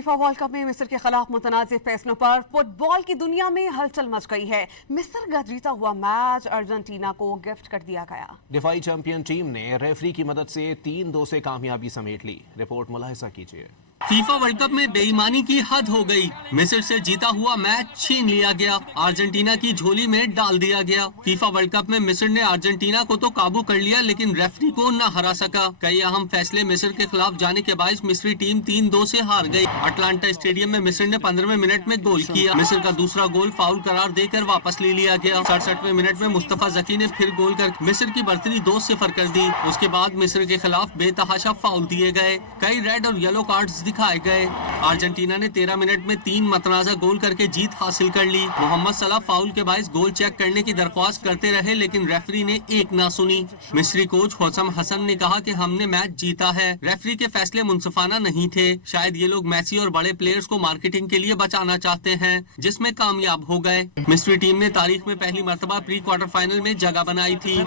FIFA world cup में मिस्र के खिलाफ मुतनाज़ फैसलों पर फुटबॉल की दुनिया में हलचल मच गई है। मिस्र का जीता हुआ मैच अर्जेंटीना को गिफ्ट कर दिया गया। दिफाई चैंपियन टीम ने रेफरी की मदद से 3-2 से कामयाबी समेट ली। रिपोर्ट मुलाहिजा कीजिए। फीफा वर्ल्ड कप में बेईमानी की हद हो गई। मिस्र से जीता हुआ मैच छीन लिया गया, अर्जेंटीना की झोली में डाल दिया गया। फीफा वर्ल्ड कप में मिस्र ने अर्जेंटीना को तो काबू कर लिया, लेकिन रेफरी को न हरा सका। कई अहम फैसले मिस्र के खिलाफ जाने के बायस मिस्री टीम 3-2 से हार गई। अटलांटा स्टेडियम में मिस्र ने 15वें मिनट में गोल किया। मिस्र का दूसरा गोल फाउल करार देकर वापस ले लिया गया। 67वें मिनट में मुस्तफा जकी ने फिर गोल कर मिस्र की बढ़तरी 2-0 कर दी। उसके बाद मिस्र के खिलाफ बेतहाशा फाउल दिए गए, कई रेड और येलो कार्ड्स दिखाए गए। अर्जेंटीना ने 13 मिनट में 3 मतनाज़ा गोल करके जीत हासिल कर ली। मोहम्मद सलाह फाउल के बायस गोल चेक करने की दरख्वास्त करते रहे, लेकिन रेफरी ने एक ना सुनी। मिस्री कोच होसम हसन ने कहा कि हमने मैच जीता है, रेफरी के फैसले मुनसिफाना नहीं थे। शायद ये लोग मेसी और बड़े प्लेयर्स को मार्केटिंग के लिए बचाना चाहते हैं, जिसमें कामयाब हो गए। मिस्री टीम ने तारीख में पहली मर्तबा प्री क्वार्टर फाइनल में जगह बनाई थी।